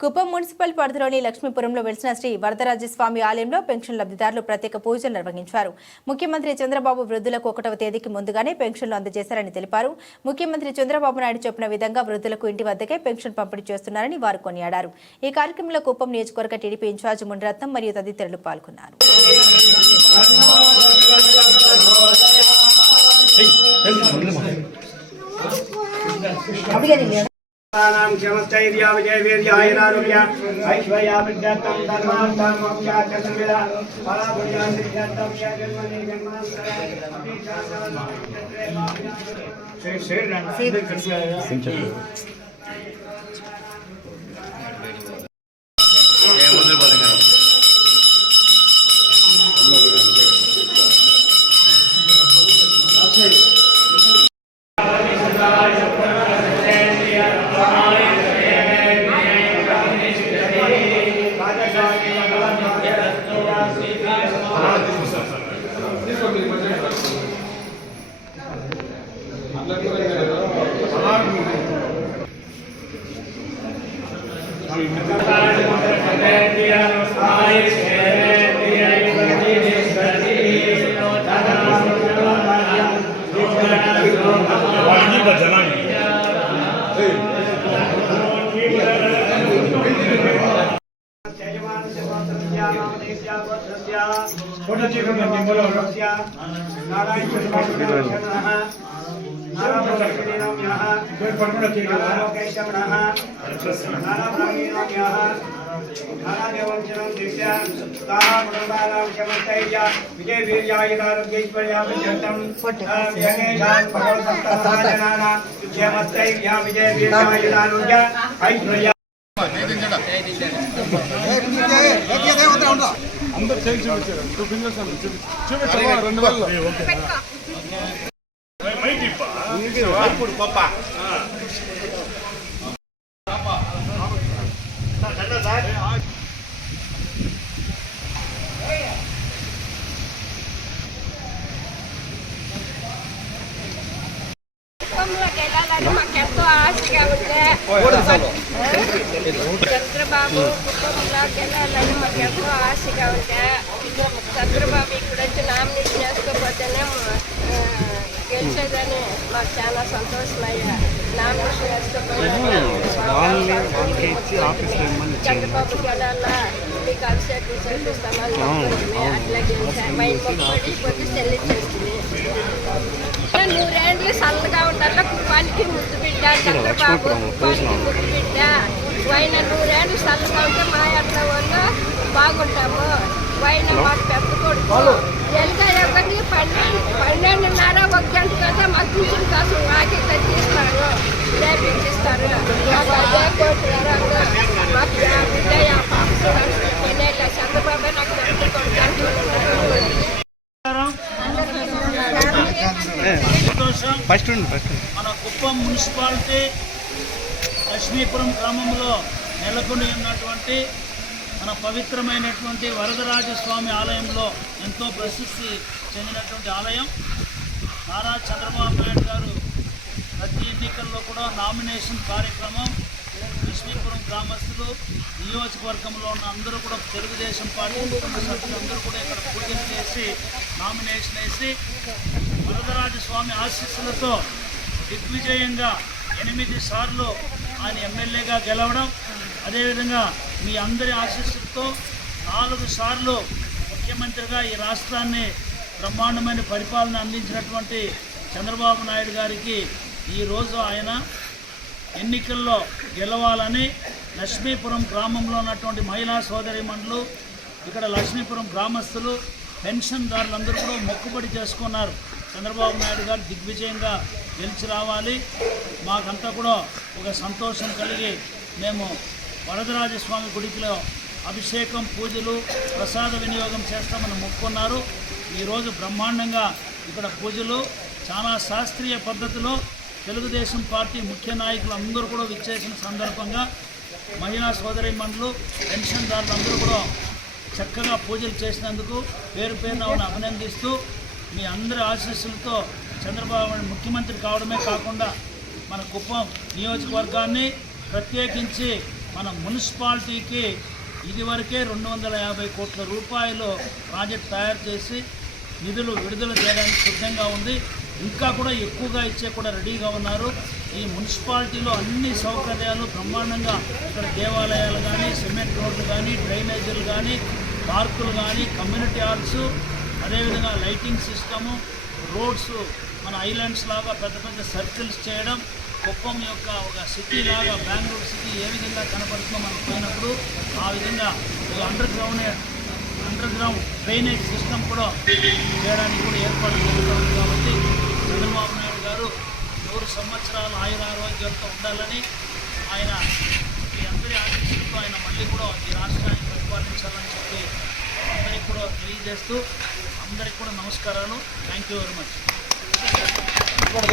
Kuppam municipal పరిధిలోని లక్ష్మీపురంలో వెలిసిన శ్రీ వరదరాజస్వామి ఆలయంలో పెన్షన్ లబ్ధిదారులు ప్రత్యేక పూజలు నిర్వహించారు ముఖ్యమంత్రి చంద్రబాబు వృద్ధులకు ఒకటవ తేదీకి ముందుగానే పెన్షన్లు అందజేశారని తెలిపారు ముఖ్యమంత్రి చంద్రబాబు నాయుడు చెప్పిన విధంగా వృద్ధులకు ఇంటి వద్దకే పెన్షన్ పంపిణీ చేస్తున్నారని వారు కొనియాడారు ఈ కార్యక్రమంలో కుప్పం నియోజకవర్గ టీడీపీ ఇన్ఛార్జ్ మునిరత్నం మరియు తదితరులు పాల్గొన్నారు नाम क्षमस्तैर्या विजयवीर्यायनारोग्या ऐश्वर्या विद्यार्थं धर्मार्थं मोक्षार्थं संविदा परापुण्यां विद्यार्थं जन्मने जन्मान्तरे अभिचारणाक्षेत्रे पापिनां शेर रन फिर करके विजय ऐश्वर्या అందరు చేయి చూపించారు టూ ఫింగర్స్ అని చూపించు చూపించమ్మా రెండు వేల కుటుంబంలోకి వెళ్ళాలని మాకెంతో ఆశగా ఉంటే చంద్రబాబు కుటుంబంలోకి వెళ్ళాలని మాకెంతో ఆశగా ఉంటే చంద్రబాబు ఇక్కడ వచ్చి నామినేట్ చేసుకోకపోతేనే గెలిచేదని మాకు చాలా సంతోషమయ్యా. నామినేషన్ వేసుకోకపోతే చంద్రబాబు వెళ్ళాలా మీకు అభిషేకం చేపిస్తామని అట్లా మా పొద్దు చెల్లించేస్తుంది నూరేండ్లు చల్లగా ఉండాలి? కుప్పానికి ముద్దు బిడ్డ చంద్రబాబు ముద్దు బిడ్డ. ఆయన నూరేండ్లు చల్లగా ఉంటే మా అట్లా వాళ్ళు బాగుంటాము. ఆయన మాకు పెద్ద కొడుకు. ఎవరిని? పన్నెండు పన్నెండున్నర ఒక గంట కదా మాకు పింఛన్ కోసం మాకే కట్టిస్తారు లేపించిస్తారు మాకు అదే కోరుతున్నారు మాకు ఆ బిడ్డ ఆ పాప కొనేలా చంద్రబాబు నాకు పెద్ద కొడుకు అంటున్నారు సంతోషం ఫస్ట్ ఫస్ట్ మన కుప్పం మున్సిపాలిటీ లక్ష్మీపురం గ్రామంలో నెలకొని ఉన్నటువంటి మన పవిత్రమైనటువంటి వరదరాజస్వామి ఆలయంలో ఎంతో ప్రసిద్ధి చెందినటువంటి ఆలయం. నారా చంద్రబాబు నాయుడు గారు ప్రతి ఎన్నికల్లో కూడా నామినేషన్ కార్యక్రమం లక్ష్మీపురం గ్రామస్తులు నియోజకవర్గంలో ఉన్న అందరూ కూడా తెలుగుదేశం పార్టీ కుటుంబ కూడా ఇక్కడ పూజలు చేసి నామినేషన్ వేసి స్వామి ఆశీస్సులతో దిగ్విజయంగా ఎనిమిది సార్లు ఆయన ఎమ్మెల్యేగా గెలవడం అదేవిధంగా మీ అందరి ఆశీస్సులతో నాలుగు సార్లు ముఖ్యమంత్రిగా ఈ రాష్ట్రాన్ని బ్రహ్మాండమైన పరిపాలన అందించినటువంటి చంద్రబాబు నాయుడు గారికి ఈరోజు ఆయన ఎన్నికల్లో గెలవాలని లక్ష్మీపురం గ్రామంలో ఉన్నటువంటి మహిళా సోదరి మండలు ఇక్కడ లక్ష్మీపురం గ్రామస్తులు పెన్షన్దారులందరూ కూడా మొక్కుబడి చేసుకున్నారు. చంద్రబాబు నాయుడు గారు దిగ్విజయంగా గెలిచి రావాలి. మాకంతా కూడా ఒక సంతోషం కలిగి మేము వరదరాజస్వామి గుడికిలో అభిషేకం పూజలు ప్రసాద వినియోగం చేస్తామని మొక్కున్నారు. ఈరోజు బ్రహ్మాండంగా ఇక్కడ పూజలు చాలా శాస్త్రీయ పద్ధతిలో తెలుగుదేశం పార్టీ ముఖ్య నాయకులు అందరూ కూడా విచ్చేసిన సందర్భంగా మహిళా సోదరి మండలు పెన్షన్దారులు అందరూ కూడా చక్కగా పూజలు చేసినందుకు పేరు పేరున అభినందిస్తూ మీ అందరి ఆశీస్సులతో చంద్రబాబు నాయుడు ముఖ్యమంత్రి కావడమే కాకుండా మన కుప్పం నియోజకవర్గాన్ని ప్రత్యేకించి మన మున్సిపాలిటీకి ఇదివరకే రెండు వందల యాభై కోట్ల రూపాయలు ప్రాజెక్ట్ తయారు చేసి నిధులు విడుదల చేయడానికి సిద్ధంగా ఉంది. ఇంకా కూడా ఎక్కువగా ఇచ్చే కూడా రెడీగా ఉన్నారు. ఈ మున్సిపాలిటీలో అన్ని సౌకర్యాలు బ్రహ్మాండంగా ఇక్కడ దేవాలయాలు కానీ సిమెంట్ రోడ్లు కానీ డ్రైనేజీలు కానీ పార్కులు కానీ కమ్యూనిటీ హాల్స్ అదేవిధంగా లైటింగ్ సిస్టము రోడ్స్ మన ఐలాండ్స్ లాగా పెద్ద పెద్ద సర్కిల్స్ చేయడం కుప్పం యొక్క ఒక సిటీ లాగా బెంగళూరు సిటీ ఏ విధంగా కనపడుతుందో మనం పోయినప్పుడు ఆ విధంగా ఒక underground underground drainage system కూడా చేయడానికి కూడా ఏర్పాటు జరుగుతుంది కాబట్టి చంద్రబాబు నాయుడు గారు నూరు సంవత్సరాలు ఆయుర ఆరోగ్యంతో ఉండాలని ఆయన ఈ అందరి ఆశీస్సులతో ఆయన మళ్ళీ కూడా ఈ రాష్ట్రాన్ని పరిపాలించాలని చెప్పి అందరికీ కూడా తెలియజేస్తూ అందరికీ కూడా నమస్కారాలు. Thank you very much